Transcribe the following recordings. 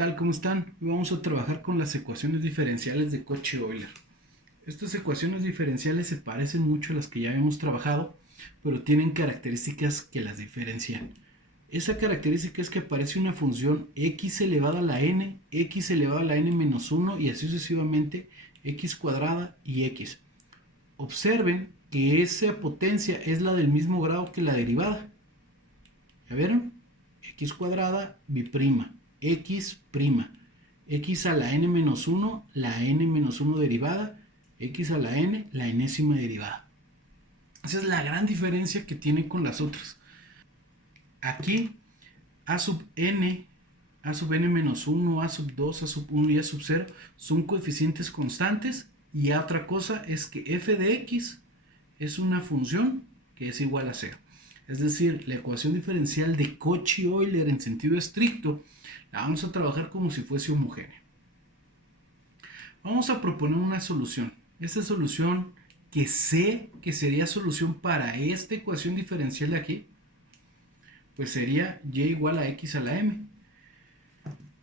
tal? ¿Cómo están? Hoy vamos a trabajar con las ecuaciones diferenciales de Cauchy-Euler. Estas ecuaciones diferenciales se parecen mucho a las que ya hemos trabajado, pero tienen características que las diferencian. Esa característica es que aparece una función x elevada a la n, x elevada a la n menos 1 y así sucesivamente, x cuadrada y x. Observen que esa potencia es la del mismo grado que la derivada. ¿Ya vieron? X cuadrada biprima, x prima, x a la n menos 1, la n menos 1 derivada, x a la n, la enésima derivada. Esa es la gran diferencia que tiene con las otras. Aquí a sub n menos 1, a sub 2, a sub 1 y a sub 0 son coeficientes constantes, y otra cosa es que f de x es una función que es igual a 0. Es decir, la ecuación diferencial de Cauchy-Euler en sentido estricto la vamos a trabajar como si fuese homogénea. Vamos a proponer una solución. Esta solución que sé que sería solución para esta ecuación diferencial de aquí, pues sería y igual a x a la m.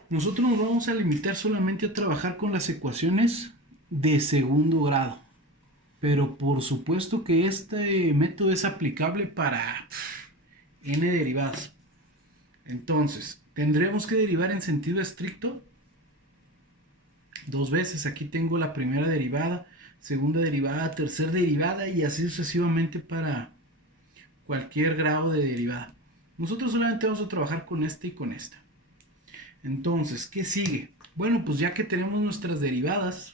Nosotros nos vamos a limitar solamente a trabajar con las ecuaciones de segundo grado. Pero por supuesto que este método es aplicable para n derivadas. Entonces, tendremos que derivar en sentido estricto dos veces. Aquí tengo la primera derivada, segunda derivada, tercera derivada y así sucesivamente para cualquier grado de derivada. Nosotros solamente vamos a trabajar con esta y con esta. Entonces, ¿qué sigue? Bueno, pues ya que tenemos nuestras derivadas,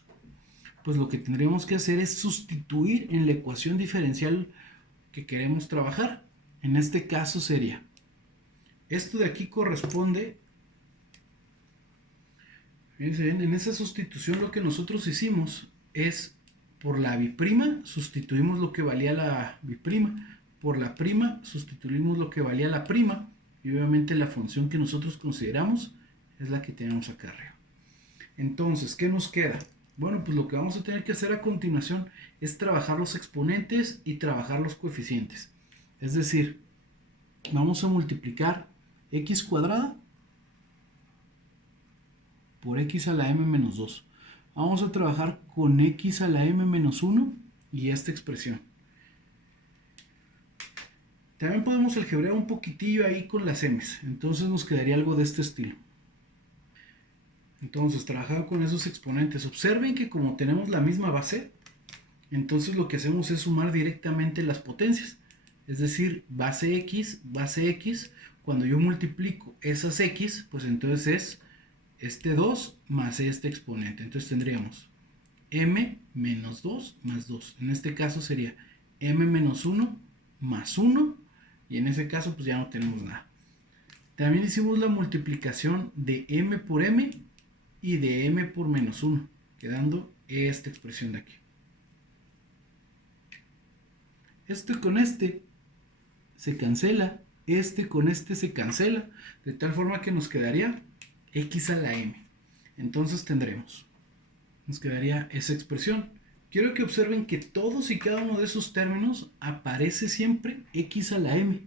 pues lo que tendríamos que hacer es sustituir en la ecuación diferencial que queremos trabajar. En este caso sería, esto de aquí corresponde, fíjense bien, en esa sustitución lo que nosotros hicimos es, por la biprima sustituimos lo que valía la biprima, por la prima sustituimos lo que valía la prima, y obviamente la función que nosotros consideramos es la que tenemos acá arriba. Entonces, ¿qué nos queda? Bueno, pues lo que vamos a tener que hacer a continuación es trabajar los exponentes y trabajar los coeficientes. Es decir, vamos a multiplicar x cuadrada por x a la m menos 2. Vamos a trabajar con x a la m menos 1 y esta expresión. También podemos algebrear un poquitillo ahí con las m's. Entonces nos quedaría algo de este estilo. Entonces, trabajando con esos exponentes, observen que como tenemos la misma base, entonces lo que hacemos es sumar directamente las potencias. Es decir, base x, cuando yo multiplico esas x, pues entonces es este 2 más este exponente. Entonces tendríamos m menos 2 más 2. En este caso sería m menos 1 más 1, y en ese caso pues ya no tenemos nada. También hicimos la multiplicación de m por m y de m por menos 1, quedando esta expresión de aquí. Este con este se cancela, este con este se cancela, de tal forma que nos quedaría x a la m. Entonces nos quedaría esa expresión. Quiero que observen que todos y cada uno de esos términos aparece siempre x a la m.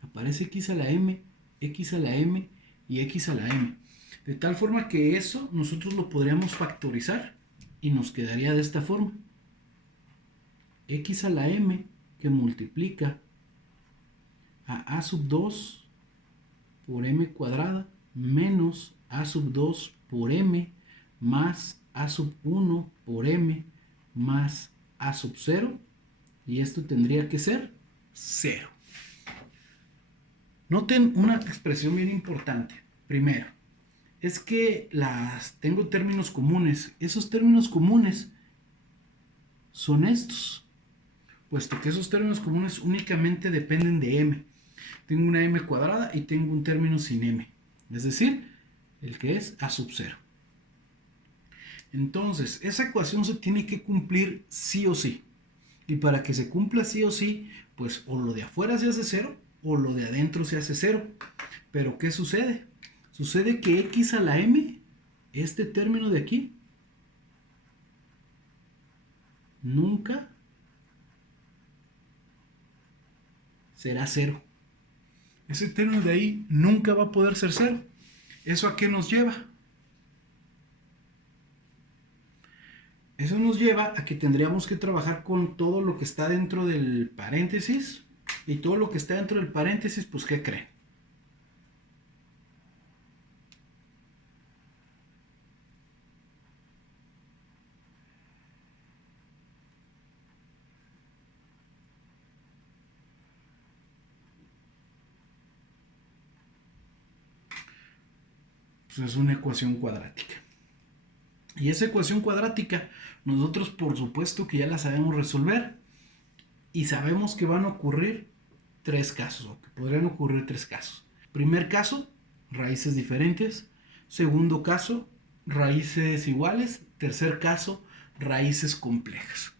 Aparece x a la m, x a la m y x a la m. De tal forma que eso nosotros lo podríamos factorizar y nos quedaría de esta forma. X a la m que multiplica a sub 2 por m cuadrada menos a sub 2 por m más a sub 1 por m más a sub 0, y esto tendría que ser 0. Noten una expresión bien importante. Primero, es que tengo términos comunes. Esos términos comunes son estos, puesto que esos términos comunes únicamente dependen de m. Tengo una m cuadrada y tengo un término sin m, es decir, el que es a sub 0. Entonces, esa ecuación se tiene que cumplir sí o sí. Y para que se cumpla sí o sí, pues o lo de afuera se hace 0 o lo de adentro se hace 0. Pero ¿qué sucede? Sucede que x a la m, este término de aquí, nunca será 0. Ese término de ahí nunca va a poder ser 0. ¿Eso a qué nos lleva? Eso nos lleva a que tendríamos que trabajar con todo lo que está dentro del paréntesis. Y todo lo que está dentro del paréntesis, pues ¿qué creen? Pues es una ecuación cuadrática. Y esa ecuación cuadrática, nosotros por supuesto que ya la sabemos resolver. Y sabemos que van a ocurrir tres casos, o que podrían ocurrir tres casos. Primer caso, raíces diferentes. Segundo caso, raíces iguales. Tercer caso, raíces complejas.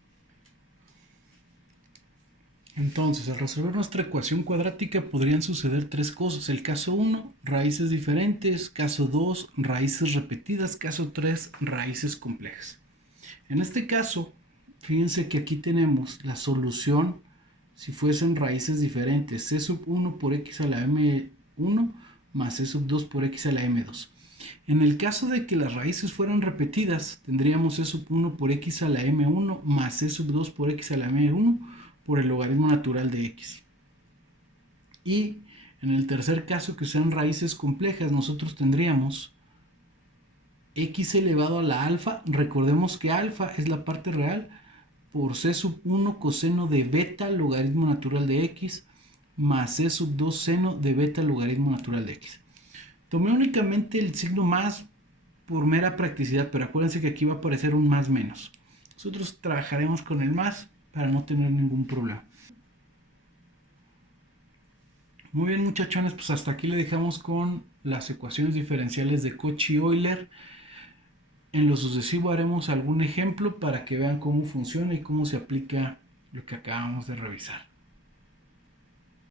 Entonces, al resolver nuestra ecuación cuadrática podrían suceder tres cosas. El caso 1, raíces diferentes. Caso 2, raíces repetidas. Caso 3, raíces complejas. En este caso, fíjense que aquí tenemos la solución si fuesen raíces diferentes. C sub 1 por x a la m1 más C sub 2 por x a la m2. En el caso de que las raíces fueran repetidas, tendríamos C sub 1 por x a la m1 más C sub 2 por x a la m1 por el logaritmo natural de x. Y en el tercer caso, que sean raíces complejas, nosotros tendríamos x elevado a la alfa. Recordemos que alfa es la parte real por C sub 1 coseno de beta logaritmo natural de x más C sub 2 seno de beta logaritmo natural de x. Tomé únicamente el signo más por mera practicidad, pero acuérdense que aquí va a aparecer un más menos. Nosotros trabajaremos con el más para no tener ningún problema. Muy bien, muchachones, pues hasta aquí le dejamos con las ecuaciones diferenciales de Cauchy-Euler. En lo sucesivo haremos algún ejemplo para que vean cómo funciona y cómo se aplica lo que acabamos de revisar.